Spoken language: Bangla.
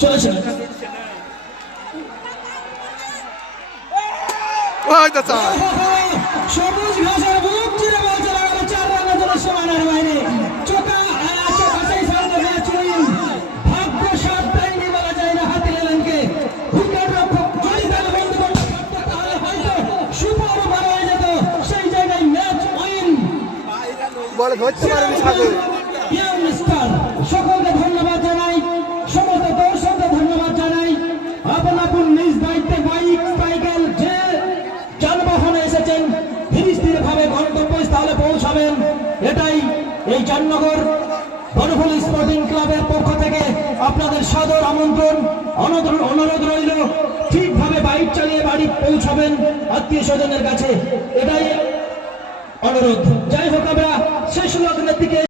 চলেছে সবুজ ঘাসের বুক চিরে বলছে লাগালো 4 রানের জন্য সীমানার বাইরে চোখা সেই সাইডে ম্যাচ উইন ভাগ্য সাথ দেয়নি বলা যায় না হাতিলেনকে উইকেট রক্ষক যদি তাহলে বন্ধ করতে পারতো তাহলে হয়তো সুপার ওভার হয়ে যেত সেই জায়গায় ম্যাচ উইন বল ধরতে পারেনি সাগর ইয়াং স্টার সকলকে ধন্যবাদ জানাই সমস্ত দর্শকদের ধন্যবাদ জানাই আপন আপন নিজ দায়িত্বে বাইক সাইকেল যে যানবাহনে এসেছেন ধীরে ধীরে ভাবে গন্তব্যস্থলে পৌঁছাবেন এটাই এই জামনগর বনফুলি স্পোর্টিং ক্লাবের পক্ষ থেকে আপনাদের সাদর আমন্ত্রণ অনুরোধ রইল ঠিকভাবে বাইক চালিয়ে বাড়ি পৌঁছাবেন আত্মীয় স্বজনের কাছে এটাই অনুরোধ যাই হোক আমরা শেষ লগ্নের দিকে